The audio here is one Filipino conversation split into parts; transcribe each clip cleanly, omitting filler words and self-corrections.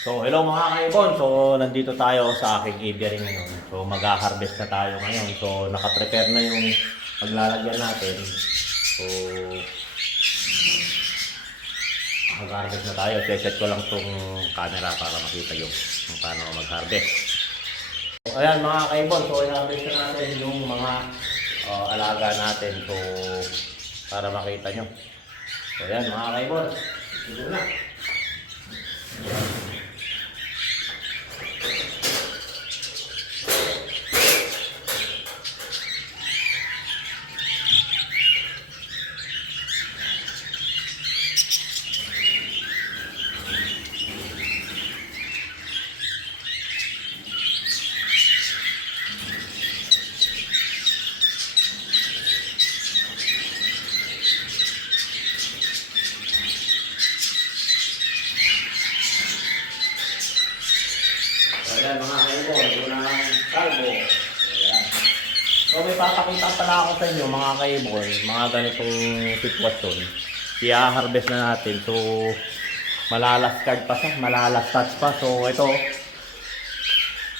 So, hello mga kaibon. So, nandito tayo sa aking aviary ngayon. So, mag-harvest na tayo ngayon. So, nakaprepare na yung paglalagyan natin. So, mag-harvest na tayo. Set ko lang tong camera para makita yung kung paano mag-harvest. So, ayan mga kaibon. So, i-harvest na natin yung mga alaga natin. So, para makita nyo. So, ayan mga kaibon. Siguro na. Ayan mga kaibon, unang kalbo. Ayan. So may papakita pala ako sa inyo mga kaibon, mga ganitong sitwasyon. I-harvest na natin. So malalaskad pa siya, malalastat pa. So ito,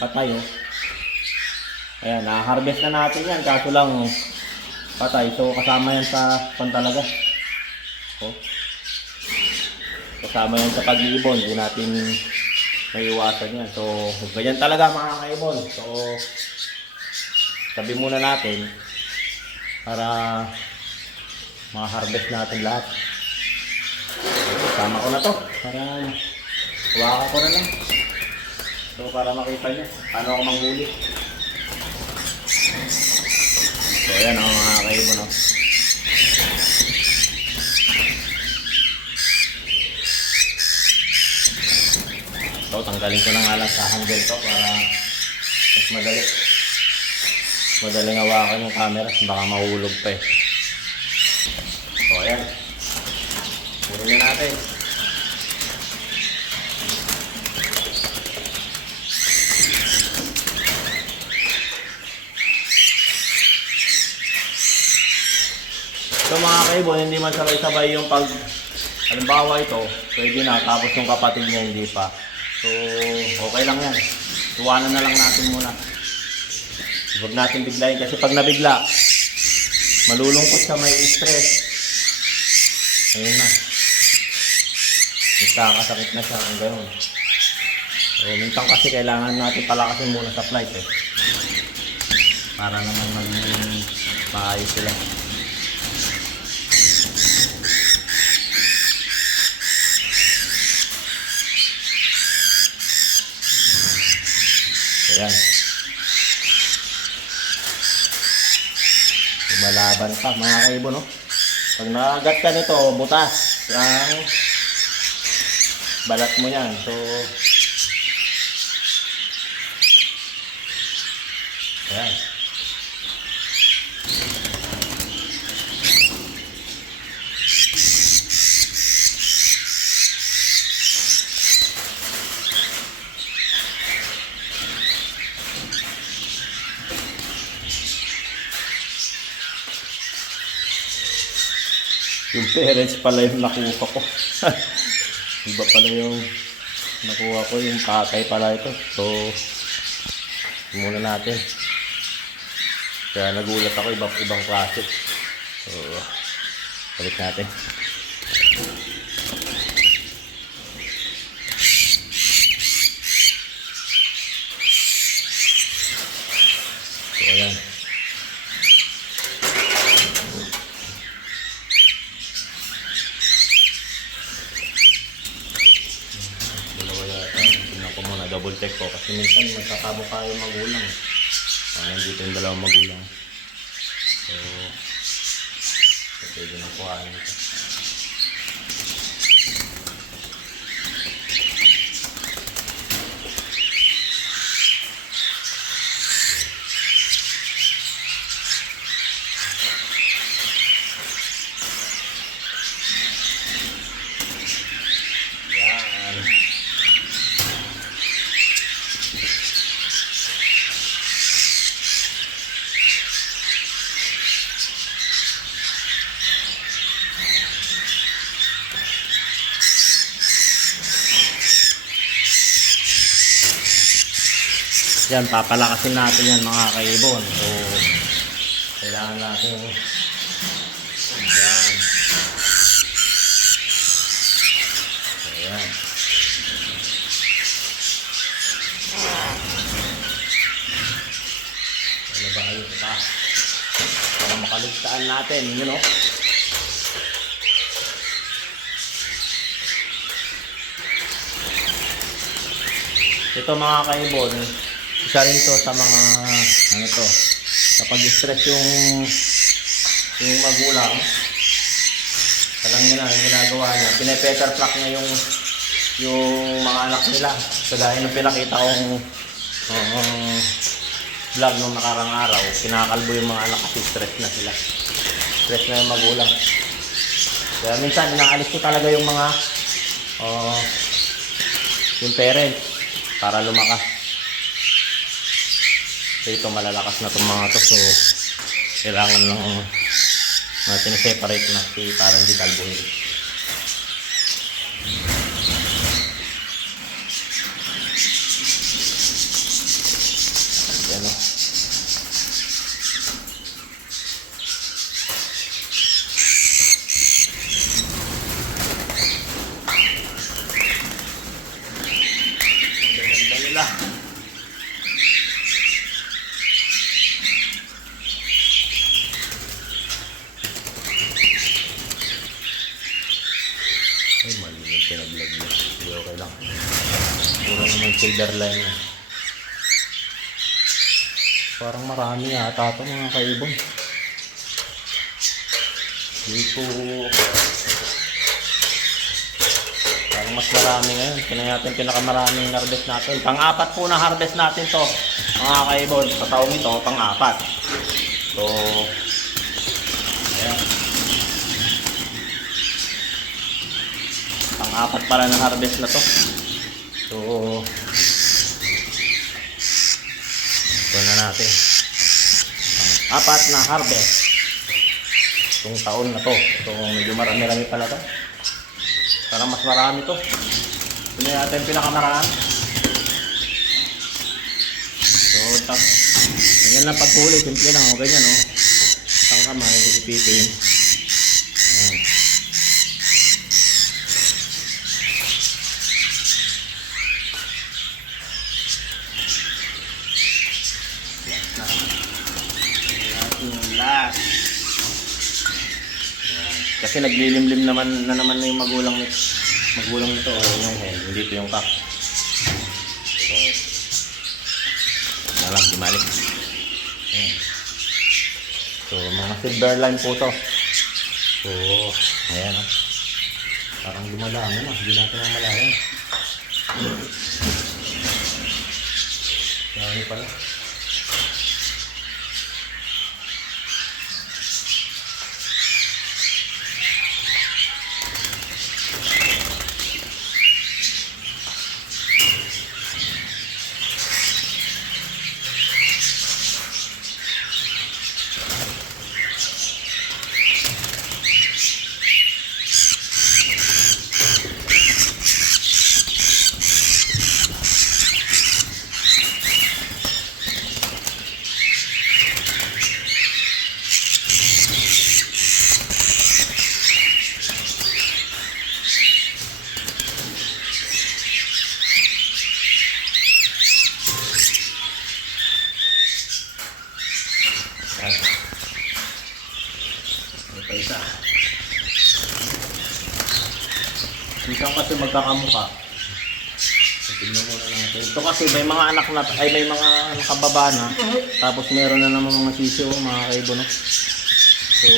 patay oh. Ayan, na-harvest na natin yan. Kaso lang patay. So kasama yan sa pantalaga. Oh. Kasama yan sa pag-iibon. Hindi natin may iwasan yan. So, ganyan talaga mga kaibon. So, tabi muna natin para ma-harvest natin lahat. Sama ko na to para hawakan ko na lang. So, para makita nyo paano ako manghuli. So, ayan ang mga kaibon. So, tanggalin ko na nga lang sa handle to para mas madali. Madaling hawakan yung camera. Baka mahulog pa eh. So, ayan. Puro na natin. So, mga kaibon, hindi man sabay-sabay yung pag halimbawa ito, pwede na. Tapos yung kapatid niya hindi pa. So, okay lang yan. Iwanan na lang natin muna. Huwag natin biglayin kasi pag nabigla, malulungkot ka, may stress. Ayun na. Nagkakasakit na siya kung gano'n. So, minsan kasi kailangan natin palakasin muna sa flight eh. Para naman maging maayos sila. Ayan. Lumalaban pa mga kaibon, no? Pag nakagat ka nito, butas ang balat mo yan. So, ayan. Yung parents pala yung nakuha ko. Iba pala yung nakuha ko, yung tatay pala ito. So, muna natin. Kaya nagulat ako, ibang klase. So, balik natin. So, ayan. Double check ko kasi minsan magkakabo kayo magulang. Nandito yung dalawang magulang. So, pwede nang kuhaan ito. Yan, papalakasin natin yan mga kaibon. So, kailangan natin yan. Ayan. Ano ba kayo ito? Para makaligtaan natin, you know? Ito mga kaibon, isa rin to sa mga ano to, kapag stress yung magulang, alam nyo na yung ginagawa niya, pinepeter pluck na yung mga anak nila. Kagaya ng pinakita kong vlog nung nakarang araw, kinakalbo yung mga anak kasi stress na sila, stress na yung magulang. Kaya minsan inaalis ko talaga yung mga yung parents para lumakas. So ito malalakas na itong mga to, so kailangan lang natin separate na para hindi kalbuhin. Yan o. Ganda nila. Ay, mali yung pinag-vlog niya. Hindi okay lang. Puro naman silver line na. Parang marami yata ito mga kaibon. Dito. Parang mas marami ngayon. Ito natin pinakamaraming harvest natin. Pang-apat po na harvest natin to mga kaibon. Sa taong ito, pang-apat. So, ayan. Pang-apat pala ng harvest na to. So, ito na natin. Pang-apat na harvest. Itong taon na to. So, medyo marami-rami pala to. Parang mas marami to. Ito na natin pinakamarami. So, ganyan lang pagkuli. Simple lang. O, ganyan o. Isang kamay, ipitin. Ayan. Last. Kasi naglilimlim naman yung magulang nito o yung hen, hindi ito yung cock. So, na lang, dimalik. Ayan. So, mga silver line po to. So, ayan o. Parang dumadami na, hindi natin mamalayan. Dami pala. Ito isa. Minsan kasi magkakamukha. Tignan muna natin. Ito kasi may mga anak na, ay may mga nakababa na. Tapos meron na naman mga sisiyo, mga kaibon. No? So,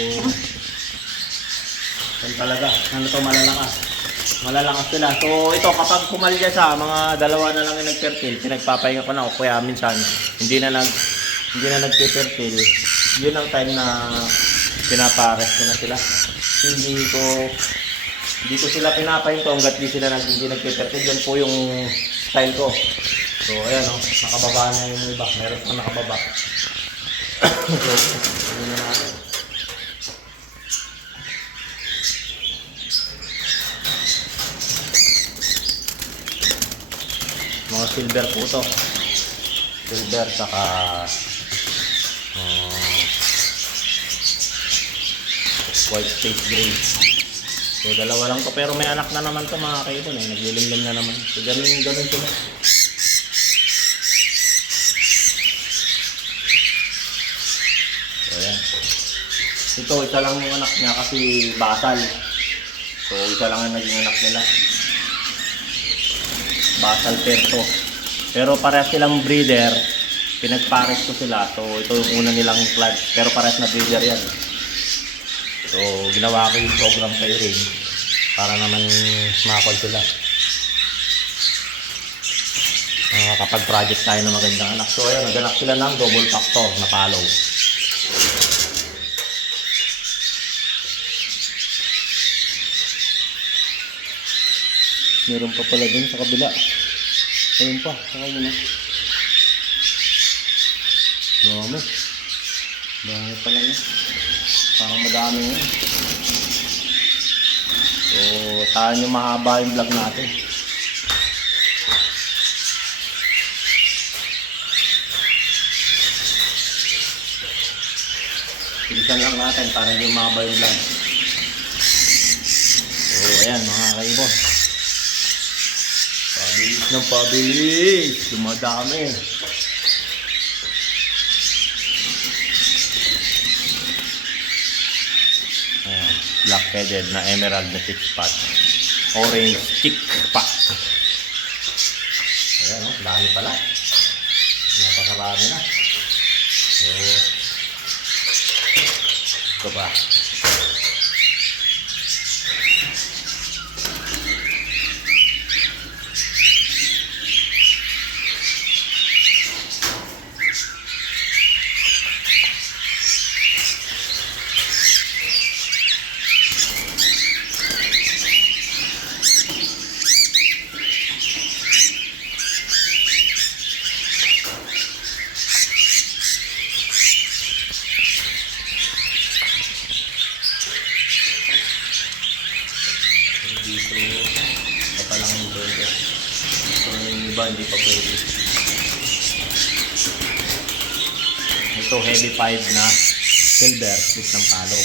yan talaga. Ano to, malalakas. Malalakas sila. So, ito kapag pumalya sa mga dalawa na lang yung nag-fertile, pinagpapahinga ko na o kaya minsan hindi na nag-fertile. Yun ang time na pinapares ko na sila. Hindi ko sila pinapahinto hanggat di sila hindi nag-fertile. Yan po yung style ko. So, ayan o. Nakababa na yung iba. Meron pa nakababa. So, yun na natin. Mga silver po to. silver, saka white face gray. So dalawa lang to, pero may anak na naman to mga kaibon eh, naglilimlim na naman. So ganun sila. So ayan. Ito isa lang yung anak niya kasi basal. So isa lang ang naging anak nila. Basal perto. Pero parehas silang breeder. Pinagpares ko sila. So ito yung una nilang clutch. Pero parehas na breeder yan. So ginawa ko yung program kay Ring para naman makakol sila. Kapag project tayo na magandang anak. So ayun, naganak sila ng double factor na palo. Meron pa pala dun sa kabila. Ayun pa, saka yun na. Dami. Dami pala na. Parang madami yun. So, tahan yung mahaba yung vlog natin. Bilisan lang natin para hindi mahaba yung vlog. So, ayan mga kaibon. Pabilis ng pabilis. Dumadami. Black-headed na emerald na chick spot. Orange chick spot. Ayan o, dami pala. Napakarami na. So, ito pa. Dito, pa lang yung burger. So, yung iba hindi pa pwede. Ito, heavy 5 na silver, split ng palo.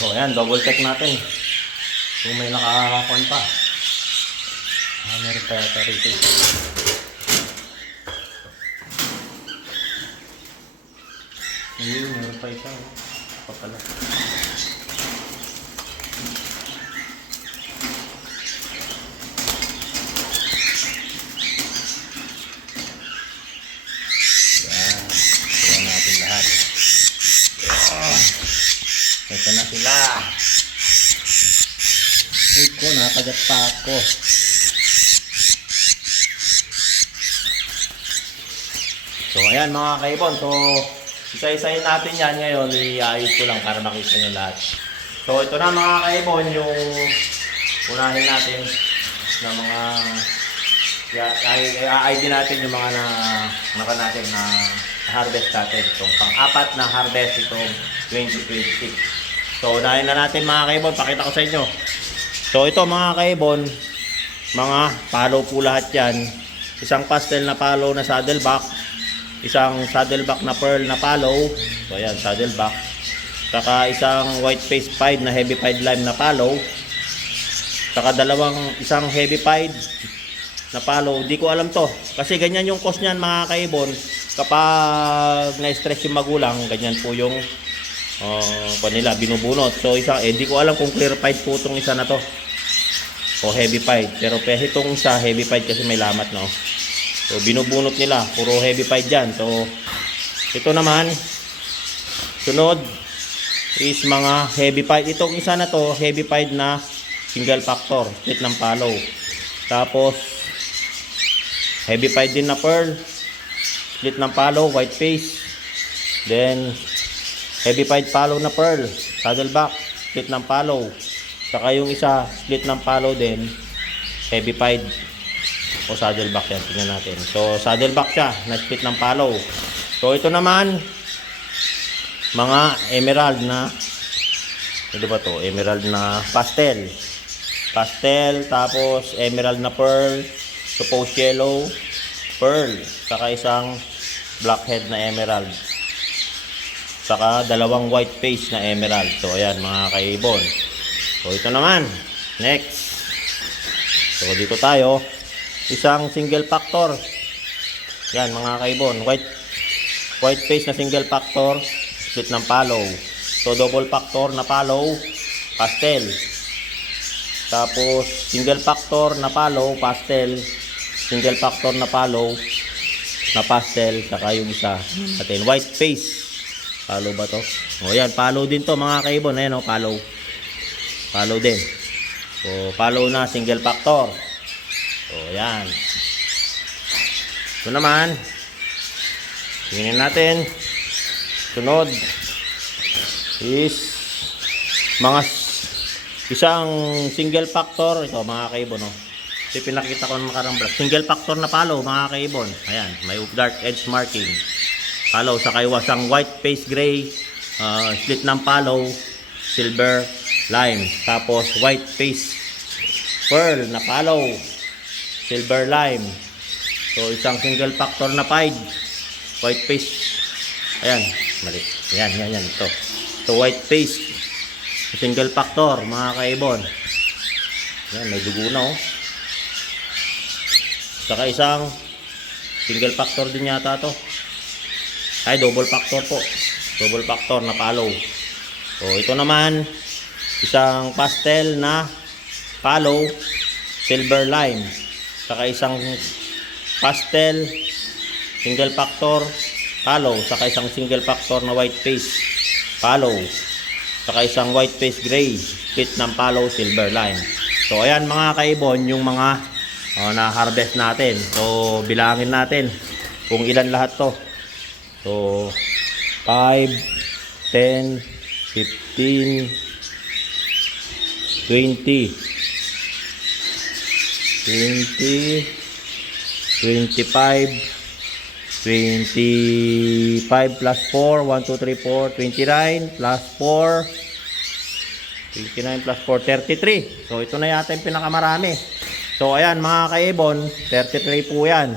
So ayan, double check natin kung may nakakakon pa. Meron pa yata rito. Ayun, meron pa isa. Pa pala. Yan, kuha natin lahat. Ito na sila. Ito, nakagat pa ako. So, ayan mga kaibon. So, isa-isayin natin yan ngayon. I-ayos ko lang para makita nyo lahat. So, ito na mga kaibon yung unahin natin na mga i-ID natin yung mga naka natin na harvest natin. Itong pang-apat na harvest itong 2026. So, unahin na natin mga kaibon. Pakita ko sa inyo. So, ito mga kaibon, mga palo po lahat yan. Isang pastel na palo na saddleback. Isang saddleback na pearl na palo. So, ayan, saddleback. Saka isang white face pied na heavy pied lime na palo. Saka isang heavy pied na palo. Di ko alam to. Kasi ganyan yung cost niyan mga kaibon. Kapag na-stress yung magulang, ganyan po yung nila binubunot. So isa, di ko alam kung clear pied po itong isa na to o heavy pied. Pero itong isa heavy pied kasi may lamat, no? So binubunot nila, puro heavy pied dyan. So ito naman, sunod is mga heavy pied. Itong isa na to, heavy pied na single factor, split ng palo. Tapos heavy pied din na pearl, split ng palo, white face. Then heavy pied palo na pearl, saddleback, split ng palo. Saka yung isa, split ng palo din, heavy pied. o saddleback yan. Tingnan natin. So, saddleback siya. Na-split ng palo. So, ito naman, mga emerald na, ano ba to? Emerald na pastel. Pastel, tapos emerald na pearl, supposed yellow, pearl, saka isang blackhead na emerald. Saka dalawang white face na emerald. So, ayan mga kaibon. So, ito naman. Next. So, dito tayo. Isang single factor. Yan mga kaibon. White face na single factor. Split ng palo. So, double factor na palo. Pastel. Tapos, single factor na palo. Pastel. Single factor na palo. Na pastel. Saka yung isa natin. White face. Palo ba to? O yan, palo din to mga kaibon. Ayan o, palo. Palo din. So, palo na single factor. So, yan. Ito naman. Tingnan natin. Sunod is mga isang single factor. Ito mga kaibon o. Ito pinakita ko ng makarang vlog. Single factor na palo mga kaibon. Ayan, may dark edge marking. Palo sa kaiwasang white face gray, split ng palo, silver lime, tapos white face pearl na palo, silver lime. So isang single factor na pied, white face. Ayan, mali. Yan ito. So white face, single factor mga kaibon. Yan, may dugo na oh. Saka isang single factor din yata to. Ay, double factor po. Double factor na palo. So, ito naman, isang pastel na palo, silver lime. Saka isang pastel, single factor, palo. Saka isang single factor na white face, palo. Saka isang white face gray, split ng palo, silver lime. So, ayan mga kaibon, yung mga na-harvest natin. So, bilangin natin kung ilan lahat to. So, 5, 10, 15, 20, 25, 25 plus 4, 1, 2, 3, 4, 29 plus 4, 29 plus 4, 33. So, ito na yata yung pinakamarami. So, ayan mga kaibon, 33 po yan.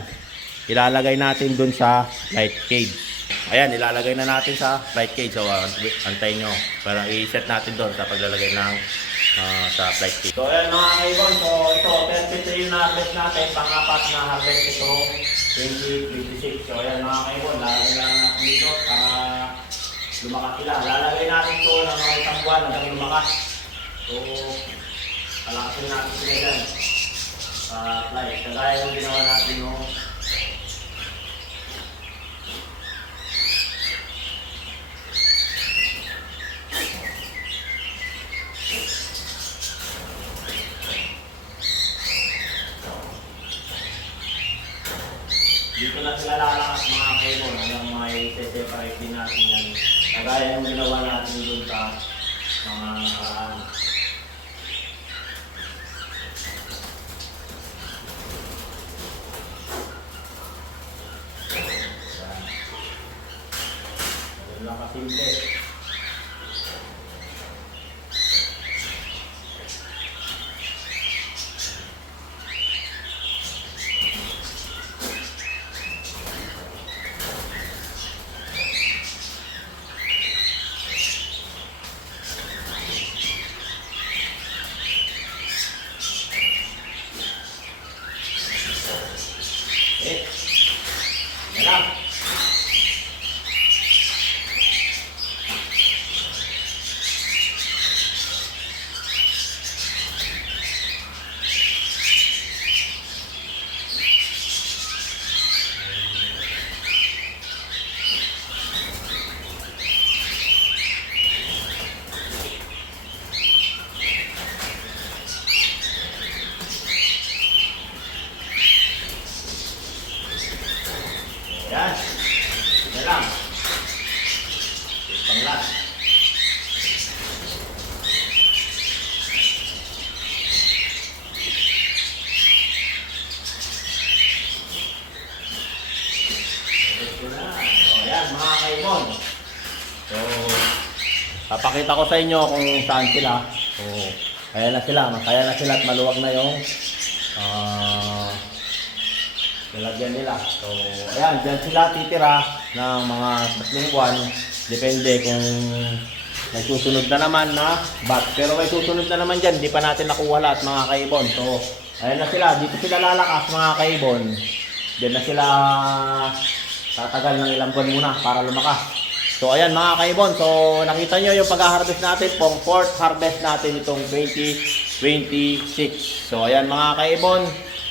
Ilalagay natin dun sa light cage. Ayan, ilalagay na natin sa flight cage. So, antayin nyo. Para i-set natin doon sa paglalagay ng sa flight cage. So, ayan mga kaibon. So, ito, 33 yung na-harvest natin. Pang-apat na harvest ito, 2026. So, ayan mga kaibon. Lalagay lang natin dito para lumakas sila. Lalagay natin ito ng mga isang buwan hanggang lumakas. So, palakasin natin sila dyan sa flight. Kagaya yung ginawa natin yung dito na sila lalakas mga kaibon hanggang may separate din natin yan. Kagaya yung ginawa natin dun sa mga nakaraan. Ganun lang kasimple. Yan lang. Papakita ko sa inyo kung saan sila. So, kaya na sila at maluwag na yung nilagyan nila. So, ayan, dyan sila titira ng mga 3 buwan. Depende kung may susunod na naman na bat. Pero may susunod na naman dyan, di pa natin nakuha lahat mga kaibon. So, ayan na sila, dito sila lalakas mga kaibon. Diyan na sila tatagal ng ilang buwan muna para lumakas. So ayan mga kaibon, so nakita nyo yung pag-harvest natin pong 4th harvest natin itong 2026. So ayan mga kaibon,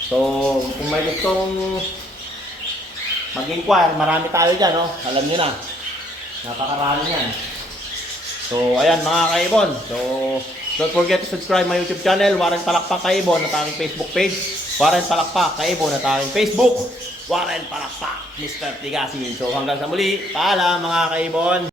so kung may gustong mag-inquire, marami tayo dyan, no? Alam nyo na, napakarami yan. So ayan mga kaibon, so don't forget to subscribe my YouTube channel, Warren Palakpak Kaibon, at aking Facebook page, Warren Palakpak Kaibon, at aking Facebook, Warren Palakpak, Mr. Tigasin. So hanggang sa muli, paalam mga kaibon.